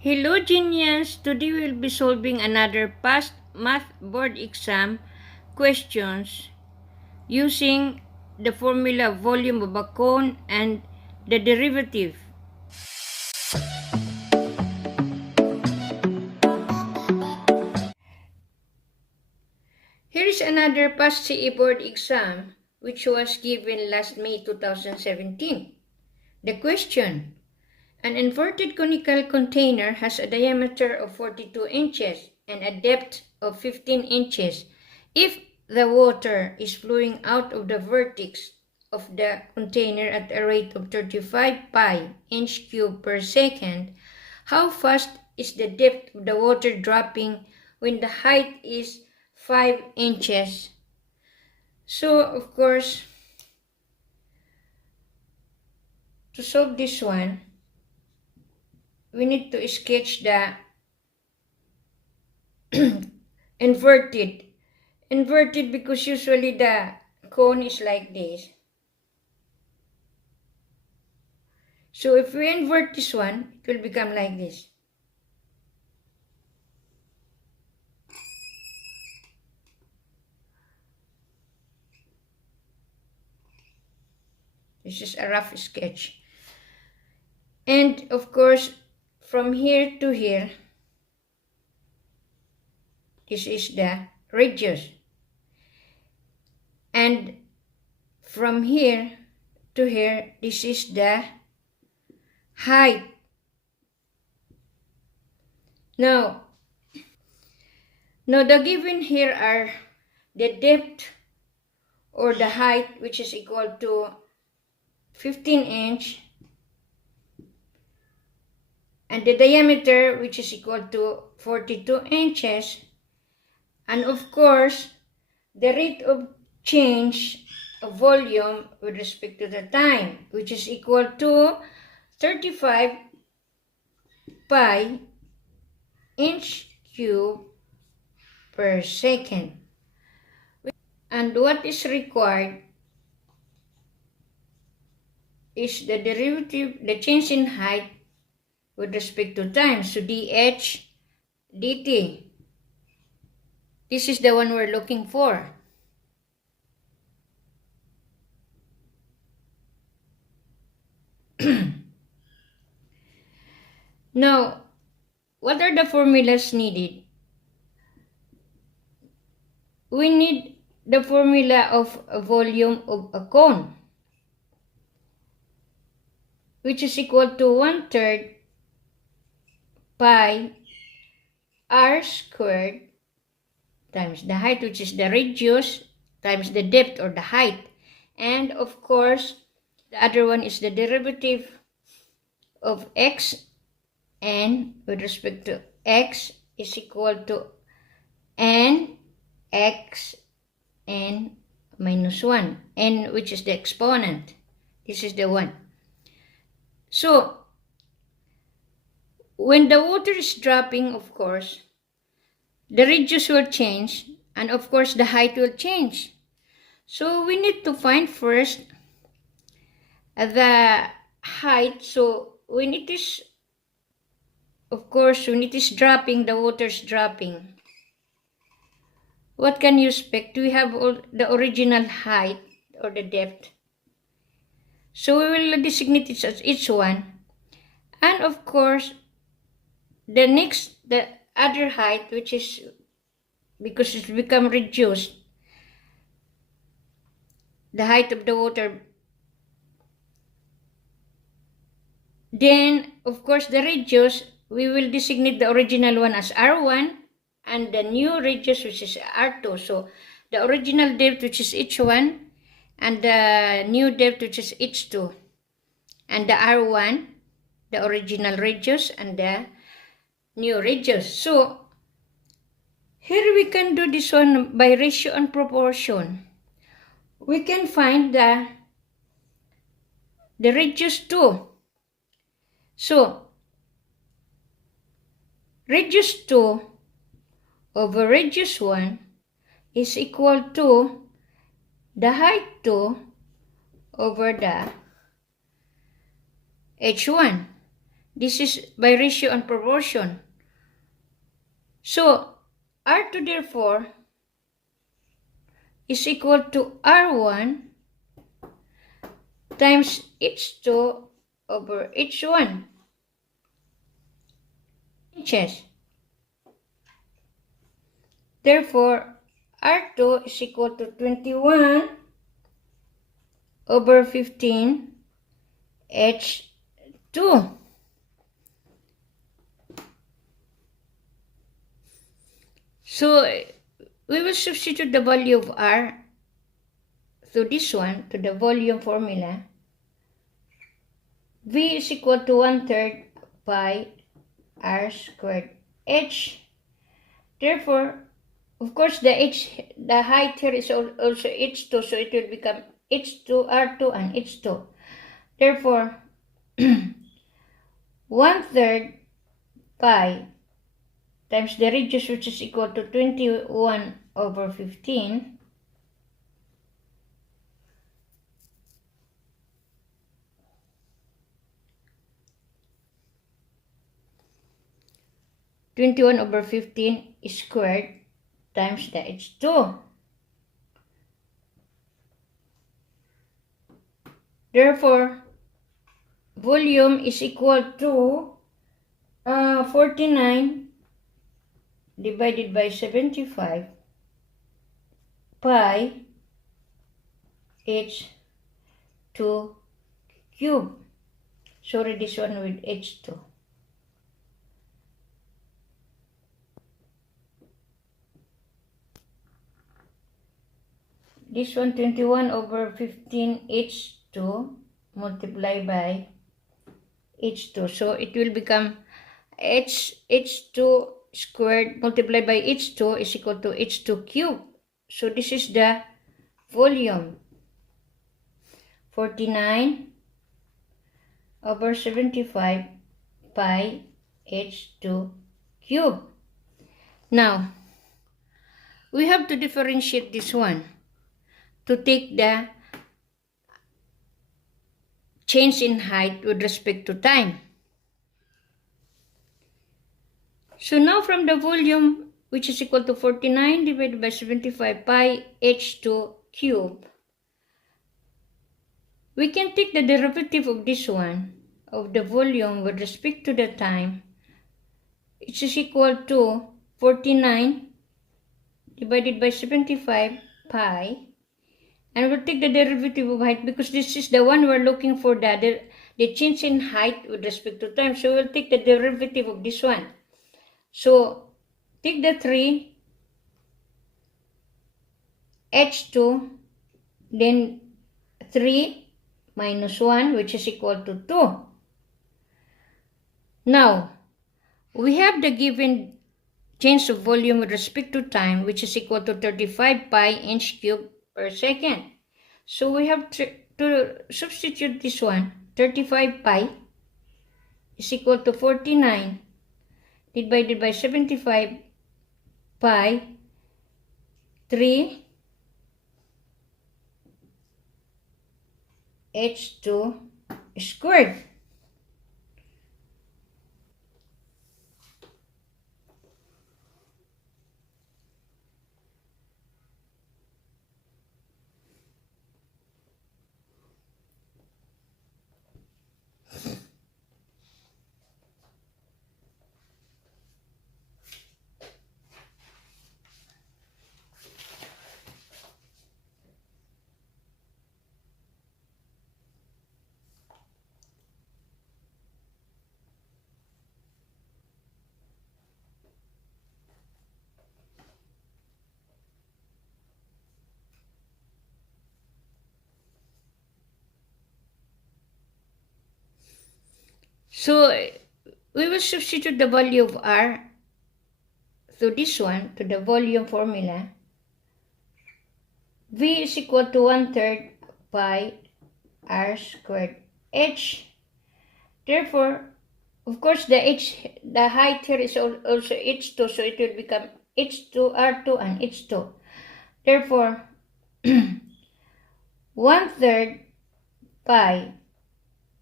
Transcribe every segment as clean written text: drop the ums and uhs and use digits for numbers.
Hello Genius! Today we'll be solving another past math board exam questions using the formula volume of a cone and the derivative. Here is another past CE board exam which was given last May 2017. The question: an inverted conical container has a diameter of 42 inches and a depth of 15 inches. If the water is flowing out of the vertex of the container at a rate of 35 pi inch cube per second, how fast is the depth of the water dropping when the height is 5 inches? So, of course, to solve this one, we need to sketch the inverted because usually the cone is like this. So if we invert this one, it will become like this. This is a rough sketch. And of course, from here to here, this is the radius. And from here to here, this is the height. Now the given here are the depth or the height, which is equal to 15 inch, and the diameter, which is equal to 42 inches, and of course, the rate of change of volume with respect to the time, which is equal to 35 pi inch cube per second. And what is required is the derivative, the change in height with respect to time. So dH dt. This is the one we're looking for. Now, what are the formulas needed? We need the formula of a volume of a cone, which is equal to 1/3 pi r squared times the height, which is the radius, times the depth or the height. And of course, the other one is the derivative of x, and with respect to x is equal to n x n minus 1, n which is the exponent. This is the one. So, when the water is dropping, of course, the radius will change, and of course the height will change. So we need to find first the height. So when it is, of course, when it is dropping, the water is dropping, what can you expect? We have all the original height or the depth. So we will designate it as each one. And of course, the other height, which is, because it's become reduced, the height of the water. Then, of course, the radius, we will designate the original one as R1 and the new radius, which is R2. So, the original depth, which is H1, and the new depth, which is H2. And the R1, the original radius, and the new radius. So, here we can do this one by ratio and proportion. We can find the radius 2. So, radius 2 over radius 1 is equal to the height 2 over the h1. This is by ratio and proportion. So, R2 therefore is equal to R1 times H2 over H1 inches. Therefore, R2 is equal to 21 over 15 H2. So, we will substitute the value of R to this one, to the volume formula. V is equal to 1/3 pi R squared H. Therefore, of course, the height here is also H2, so it will become H2, R2, and H2. Therefore, 1/3 pi times the radius, which is equal to 21 over 15, squared times the H2. Therefore, volume is equal to 49 divided by 75 pi H2 cube. Sorry, this one with H2. This one 21 over 15 H2 multiplied by H2. So it will become H2 squared multiplied by H2 is equal to H2 cube. So this is the volume. 49 over 75 pi H2 cube. Now, we have to differentiate this one to take the change in height with respect to time. So now from the volume, which is equal to 49 divided by 75 pi H2 cube, we can take the derivative of this one, of the volume with respect to the time, which is equal to 49 divided by 75 pi, and we'll take the derivative of height because this is the one we're looking for, the change in height with respect to time. So we'll take the derivative of this one. So take the 3 H2, then 3 minus 1, which is equal to 2. Now, we have the given change of volume with respect to time, which is equal to 35 pi inch cube per second. So we have to substitute this one. 35 pi is equal to 49 divided by 75 pi 3 H2 squared. So we will substitute the value of R to this one, to the volume formula. V is equal to 1/3 pi R squared H. Therefore, of course, the height here is also H2, so it will become H2, R2, and H2. Therefore, 1/3 pi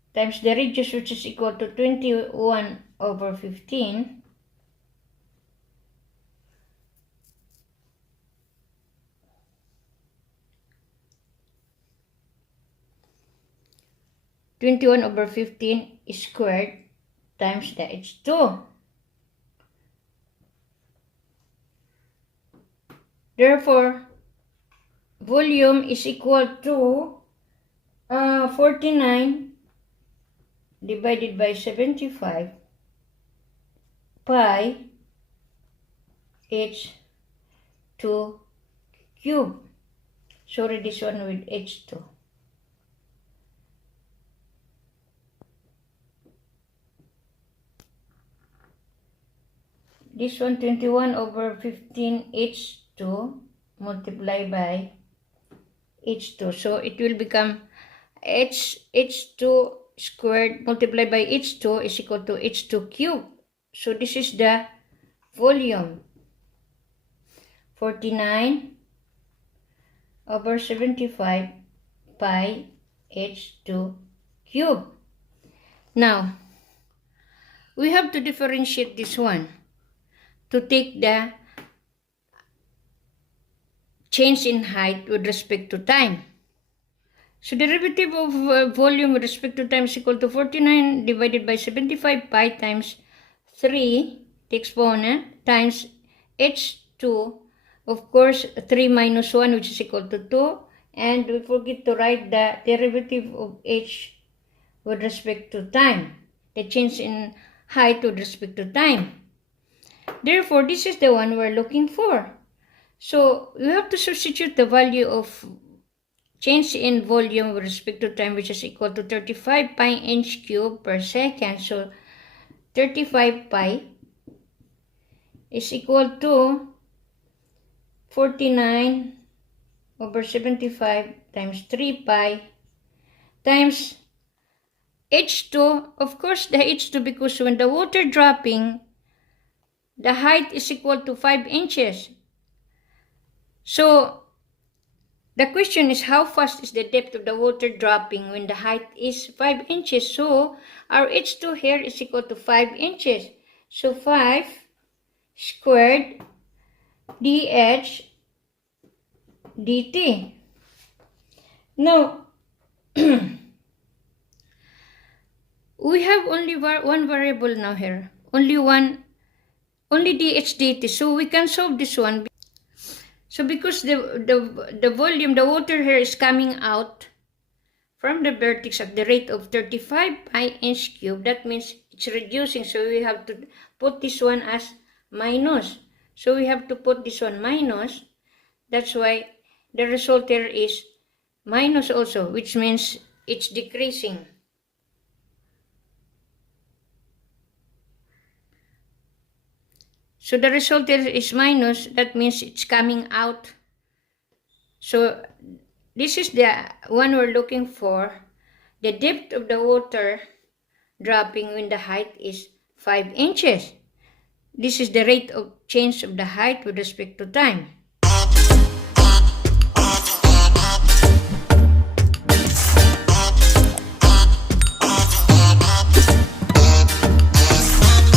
times the radius, which is equal to 21 over 15, squared times the H2. Therefore, volume is equal to 49 divided by 75 pi H2 cube. Sorry, this one with H2. This one 21 over 15 H2 multiplied by H2. So it will become H2 squared multiplied by H2 is equal to H2 cube. So this is the volume. 49 over 75 pi H2 cube. Now, we have to differentiate this one to take the change in height with respect to time. So derivative of volume with respect to time is equal to 49 divided by 75 pi times 3, the exponent, times H2, of course 3 minus 1, which is equal to 2, and we forget to write the derivative of H with respect to time, the change in height with respect to time. Therefore, this is the one we're looking for. So we have to substitute the value of change in volume with respect to time, which is equal to 35 pi inch cube per second. So 35 pi is equal to 49 over 75 times 3 pi times H2. Of course, the H2, because when the water dropping, the height is equal to 5 inches. So the question is, how fast is the depth of the water dropping when the height is 5 inches? So our H2 here is equal to 5 inches. So 5 squared dH dt. Now, we have only one variable now here. Only dH dt. So we can solve this one. So because the volume, the water here is coming out from the vertex at the rate of 35 pi inch cube, that means it's reducing. So we have to put this one as minus. So we have to put this one minus. That's why the result here is minus also, which means it's decreasing. So the result here is minus, that means it's coming out. So this is the one we're looking for. The depth of the water dropping when the height is 5 inches. This is the rate of change of the height with respect to time.